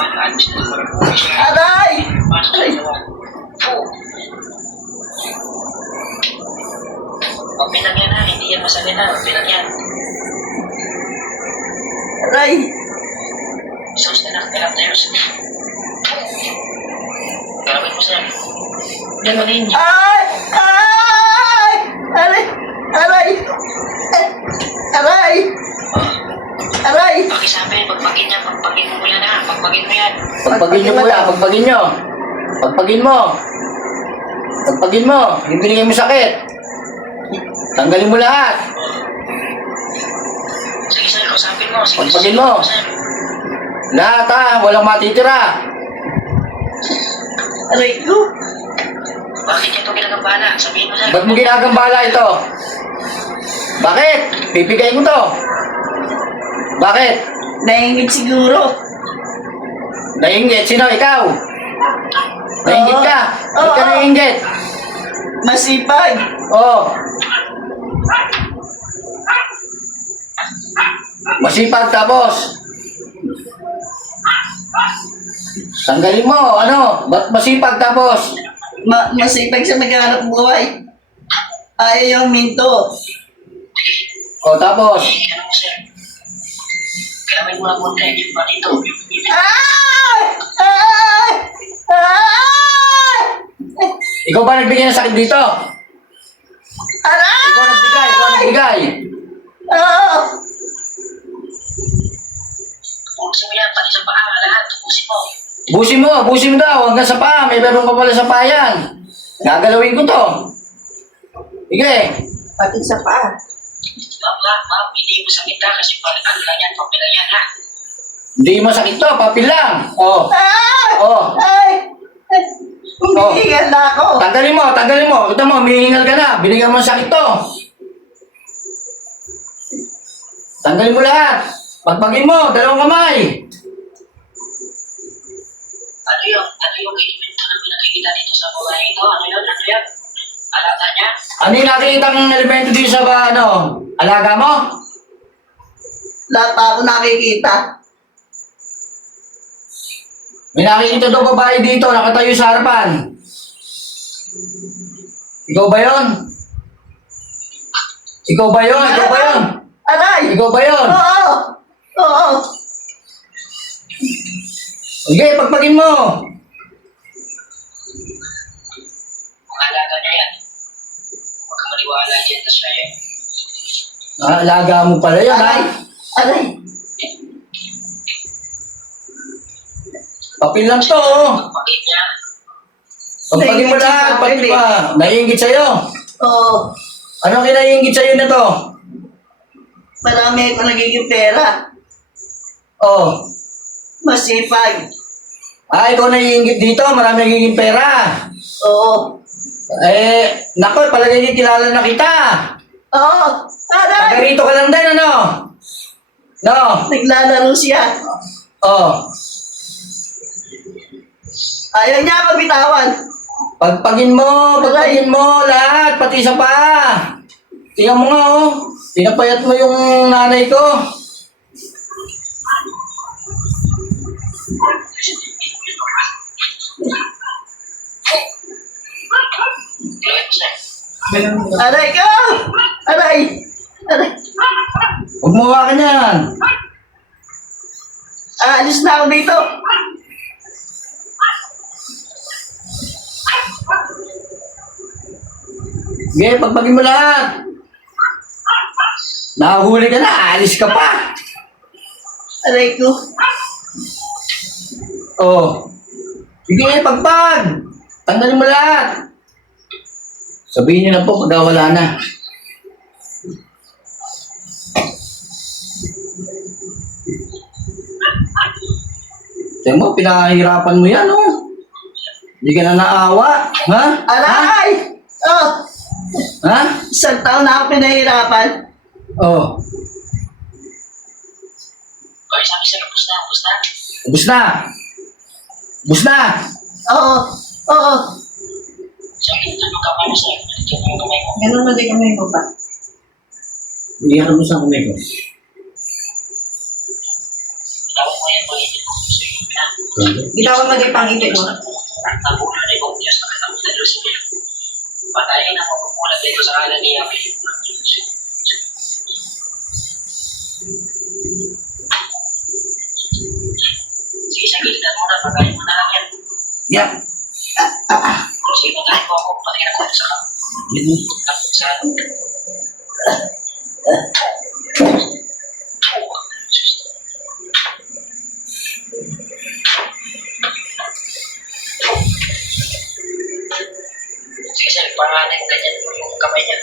Aray! Pag pinagyan na, hindi yan masakit na. Pag pinagyan. Aray! Sus na nakapilap tayo. Gawin mo sir. Ganunin niya. Ay! Ay! Aray! Aray! Aray! Aray! Pakisabi, pagpagin niya, pagpagin mo yan ha. Pagpagin mo yan. Pagpagin nyo kuya, pagpagin nyo. Pagpagin mo. Pagpagin mo. Ibinigay mo sakit. Tanggalin mo lahat. Sige sir, kausapin mo. Sige, Pagpagin sige, mo. sir. Lahat ha, walang matitira. Aray ko! Bakit niya ito ginagambala? Sabihin mo sir. Ba't mo ginagambala ito? Bakit? Pipigay ko to. Bakit? Naingit siguro. Nainggit? Sino? Ikaw? Nainggit ka? Ba't ka Oo. nainggit? Masipag. Oo. Masipag tapos. Tanggalin mo, ano? Ba't masipag tapos? Masipag siya naghahanap buhay. Ayaw yung minto. O tapos? Ano mo sir? Kailangan mo lang muna yung patito. Ay! Ay! Ay! Ikaw ba nagbigay ng sakit dito? Aray! Ikaw nagbigay, ikaw nagbigay. Oo! Pusin mo yan, pati sa paa, lahat. Pusin mo. Busin mo daw, hanggang sa paa. May meron ka pala sa paa yan. Gagalawin ko to. Sige. Pati sa paa. Ma'am, hindi mo sakit na kasi ano lang yan, papila yan ha. Hindi mo sakit to, papil lang. O. Ay! O. Ay! Umihingal na ako. Tanggalin mo. Ito mo, humihingal ka na. Binigyan mo ng sakit to. Tanggalin mo lahat. Pagpagin mo, dalawang kamay. Ano yung elemento na pinakikita dito sa babae ito? Ano yun? Alaga niya? Ano yung nakikita ng elemento dito sa alaga mo? Lahat pa ako nakikita. May nakikita daw babae dito, nakatayo sa harapan. Ikaw ba yun? Ikaw ba yun? Aray! Ikaw ba yun? Oo! Oo! Sige, pagpagin mo. Alaga niya yan. Huwag ka maniwala dyan na siya eh. Alaga mo pala yun, ha? Aray! Aray! Papil lang to, oh. Pagpagin niya. Pagpagin mo lahat, pati pa. Naiingit sa'yo. Oo! Anong kinaiingit sa'yo na to? Marami ako nagiging pera. Oh. Masipag. Ikaw naiingit dito, marami nagiging pera. Oo! Nako, palagay kilala na kita. Oo! Taga Aray! rito ka lang din, ano? No? Naglalaro siya. Oh. Ayaw niya ako bitawan. Pagpagin mo lahat, pati sa paa. Tingnan mo nga, oh. Pinapayat mo yung nanay ko. Aray ko! Aray! Aray! Huwag mo hawakan yan. Aalis na ako dito. Sige, pagpagin mo lahat. Nakahuli ka na, alis ka pa. Aray ko. Oh. Sige, pagpag. Tanggalin mo lahat. Sabihin niyo na po pag wala na. Tingnan mo, pinahihirapan mo yan, oh. Hindi ka na naawa. Ha? Aray! Oh! Ha? Isang taon na ako pinahirapan. Oh. Okay, sabi sa'yo, ubus na. Ubus na. Ubus na. Oo! Oo! Sabi, ano kamay mo sa'yo? Ito yung kamay mo. Ganun na din kami mo ba? Iyan mo sa kamay ko. Tawag mo yan, ulitin mo. niya. Bitawan mo din pangipit mo. Ang ulo na yung Diyos na katang sa Diyos niya. Patayin ang magkukulat dito sa kanan niya. Sige, sagitan mo na. Patayin mo na lang yan. Yan. Sige, patayin mo ako. Patayin ako sa sige, sir, pangalan ganyan mo yung kamay niya.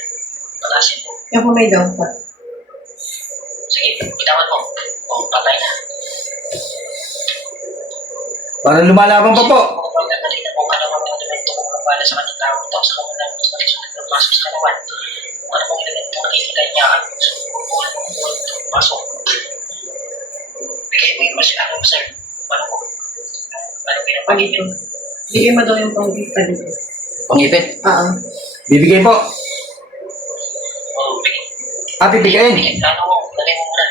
Patasin mo. Yung po may daw pa. Sige, bitawan mo. O, patay na. Para lumalaban pa po. Kung pagkakalina mo, ano ang mga elemento kung kapala sa kanyang tao, ito sa kanyang mas malisunod ng pasok sa kanawan. Kung ano mong elemento nakikita niya, ano ang pasok. Bigay mo yung masinabi mo, sir. Paano mo? Paano pinapagin yun? Bigyan mo daw yung pangipit pa dito. Pangipit. Oo. Bibigay po. O, bigay. Bibigayin. Bigay. Ano mo? Lagay mo muna.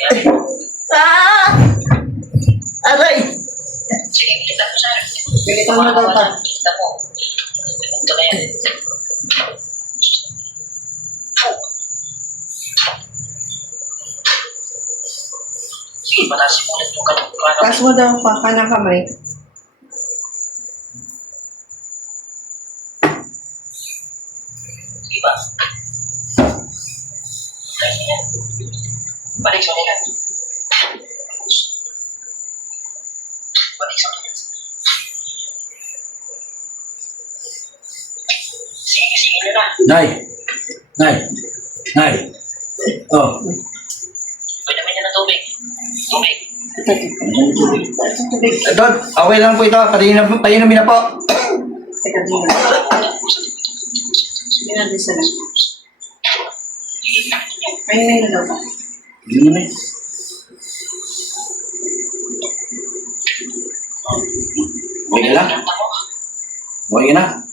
Yan. Ah! Aray! Sige, bilitan mo, sir. Bilitan mo daw pa. Bilitan mo. Ito na yan. Sige, patasin mo ulit yung kanong Taas mo daw pa, kanang kamay. Sige ba? Balik sa nila. Balik sa nila. Sige, sige nyo na. Nay. Nay. Nay. Oh. Pwede naman yan ng tubig. Tubig. Ito, okay lang po ito. Painumin na po. Teka, dito. Ginagin sa lang. May na daw pa. Inumin. Okay na lang. Ganda mo. Okay na.